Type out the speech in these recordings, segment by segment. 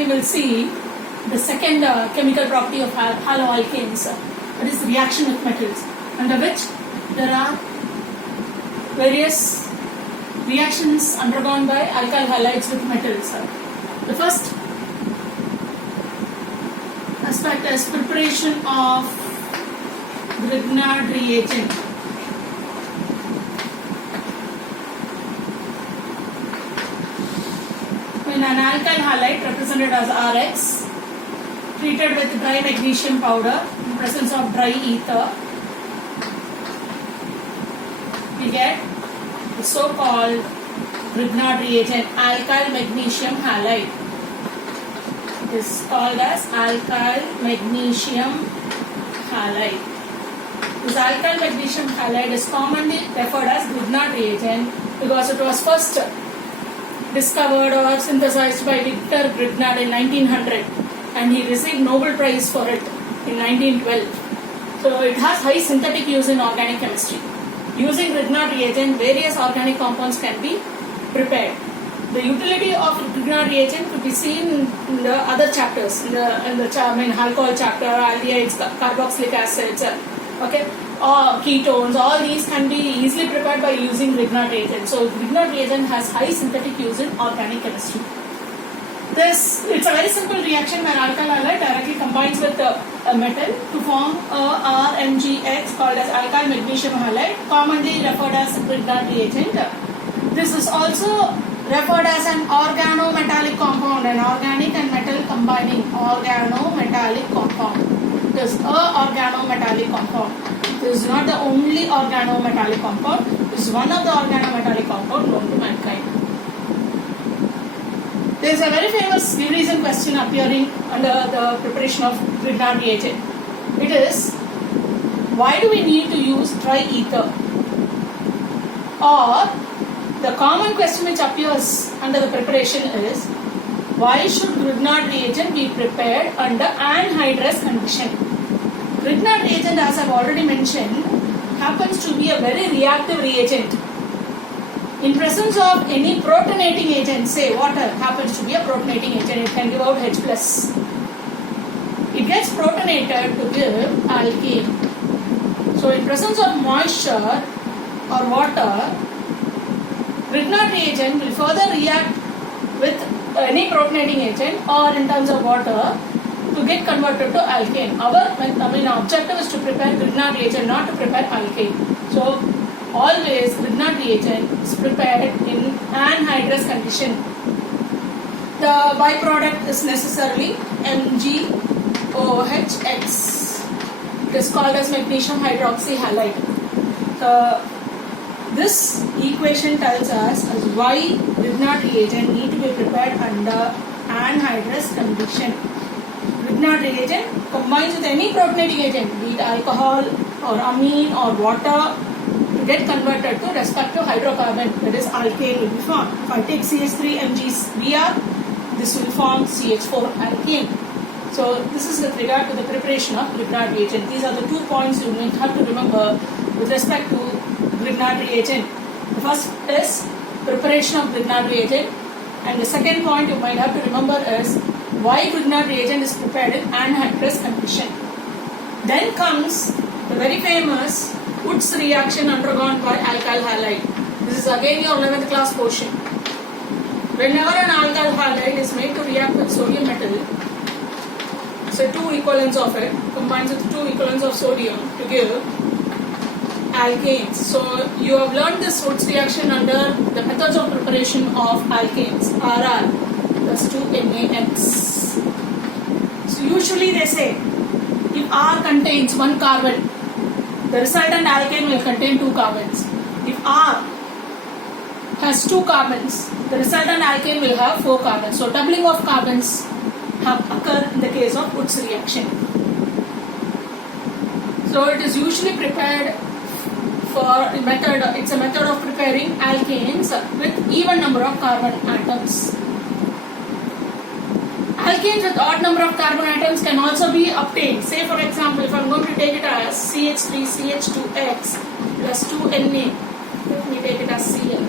we will see the second chemical property of haloalkanes, that is reaction with metals, under which there are various reactions undergone by alkyl halides with metals. The first aspect is preparation of Grignard reagent. When an alkyl halide represented as Rx treated with dry magnesium powder in presence of dry ether, we get the so-called Grignard reagent, alkyl magnesium halide. It is called as alkyl magnesium halide. This alkyl magnesium halide is commonly referred as Grignard reagent because it was first discovered or synthesized by Victor Grignard in 1900, and he received Nobel Prize for it in 1912. So it has high synthetic use in organic chemistry. Using Grignard reagent, various organic compounds can be prepared. The utility of Grignard reagent could be seen in the other chapters, in the alcohol chapter, aldehydes, carboxylic acids, okay, or ketones. All these can be easily prepared by using Grignard reagent. So Grignard reagent has high synthetic use in organic chemistry. It's a very simple reaction where alkyl halide directly combines with a metal to form a RMgX called as alkyl magnesium halide, commonly referred as Grignard reagent. This is also referred as an organometallic compound, an organic and metal combining organometallic compound. This is a organometallic compound. This is not the only organometallic compound. This is one of the organometallic compound known to mankind. There is a very famous reason question appearing under the preparation of Grignard reagent. It is, why do we need to use dry ether? Or the common question which appears under the preparation is, why should Grignard reagent be prepared under anhydrous condition? Grignard reagent, as I have already mentioned, happens to be a very reactive reagent. In presence of any protonating agent, say water happens to be a protonating agent, it can give out H+. It gets protonated to give alkane. So in presence of moisture or water, Grignard reagent will further react with any protonating agent or in terms of water to get converted to alkane. Our objective is to prepare Grignard reagent, not to prepare alkane. So always Grignard reagent is prepared in anhydrous condition. The byproduct is necessarily MgOHX. It is called as magnesium hydroxy halide. This equation tells us as why Grignard reagent need to be prepared under anhydrous condition. Grignard reagent combines with any protonating agent, be it alcohol or amine or water, to get converted to respective hydrocarbon, that is alkane will be formed. If I take CH3MgBr, this will form CH4 alkane. So this is with regard to the preparation of Grignard reagent. These are the 2 points you will have to remember with respect to Grignard reagent. The first is preparation of Grignard reagent, and the second point you might have to remember is why Grignard reagent is prepared in anhydrous condition. Then comes the very famous Woods reaction undergone by alkyl halide. This is again your 11th class portion. Whenever an alkyl halide is made to react with sodium metal, so 2 equivalents of it combines with 2 equivalents of sodium to give alkanes. So you have learned this Woods reaction under the methods of preparation of alkanes, RR plus 2NaX. So usually they say if R contains 1 carbon, the resultant alkane will contain 2 carbons. If R has 2 carbons, the resultant alkane will have 4 carbons. So doubling of carbons occur in the case of Woods reaction. So it is usually prepared for a method, it's a method of preparing alkanes with even number of carbon atoms. Alkanes with odd number of carbon atoms can also be obtained. Say for example, if I am going to take it as CH3CH2X plus 2Na, let me take it as Cl,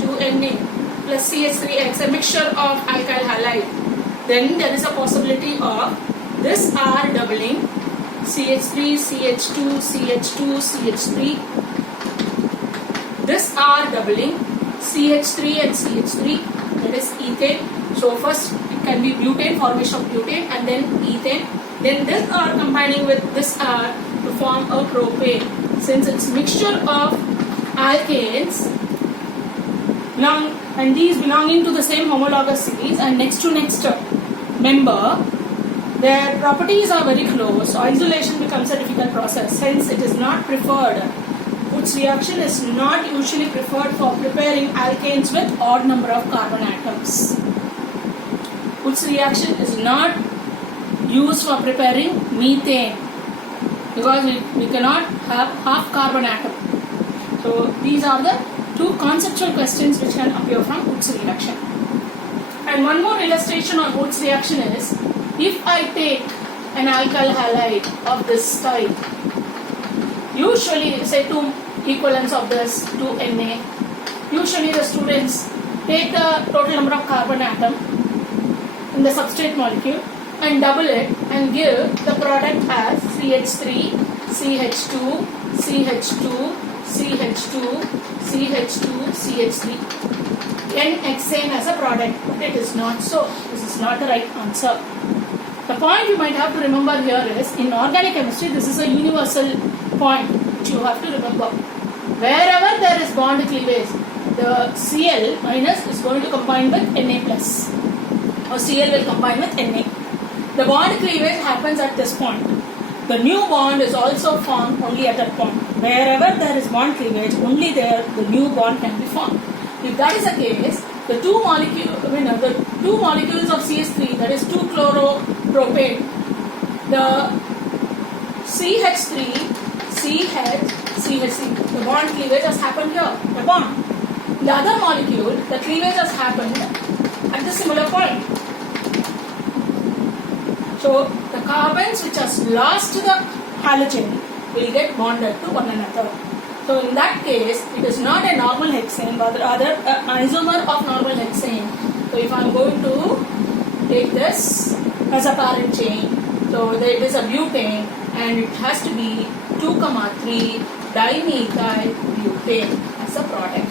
2Na plus CH3X, a mixture of alkyl halide. then there is a possibility of this R doubling, CH3, CH2, CH2, CH3. This R doubling, CH3 and CH3, that is ethane. So first it can be butane, formation of butane, and then ethane. Then this R combining with this R to form a propane. Since it's mixture of alkanes, and these belonging to the same homologous series and next to next member, their properties are very close, so isolation becomes a difficult process. Hence, it is not preferred. Woods reaction is not usually preferred for preparing alkanes with odd number of carbon atoms. Woods reaction is not used for preparing methane because we cannot have half carbon atom. So these are the two conceptual questions which can appear from Woods reaction. And one more illustration on Woods reaction is, if I take an alkyl halide of this type, usually say two equivalents of this, 2 Na, usually the students take the total number of carbon atom in the substrate molecule and double it and give the product as CH3, CH2, CH2, CH2, CH2, CH3. N-hexane as a product, but it is not so. This is not the right answer. The point you might have to remember here is, in organic chemistry, this is a universal point which you have to remember. Wherever there is bond cleavage, the Cl minus is going to combine with Na plus, or Cl will combine with Na. The bond cleavage happens at this point. The new bond is also formed only at that point. Wherever there is bond cleavage, only there the new bond can be formed. If that is the case, the two molecules of CH3, that is 2-chloropropane, the CH3, CH3, the bond cleavage has happened here, the bond. The other molecule, the cleavage has happened at the similar point. So the carbons which has lost the halogen will get bonded to one another. So in that case, it is not a normal hexane, but rather an isomer of normal hexane. So if I am going to take this as a parent chain, so it is a butane and it has to be 2,3 dimethyl butane as a product.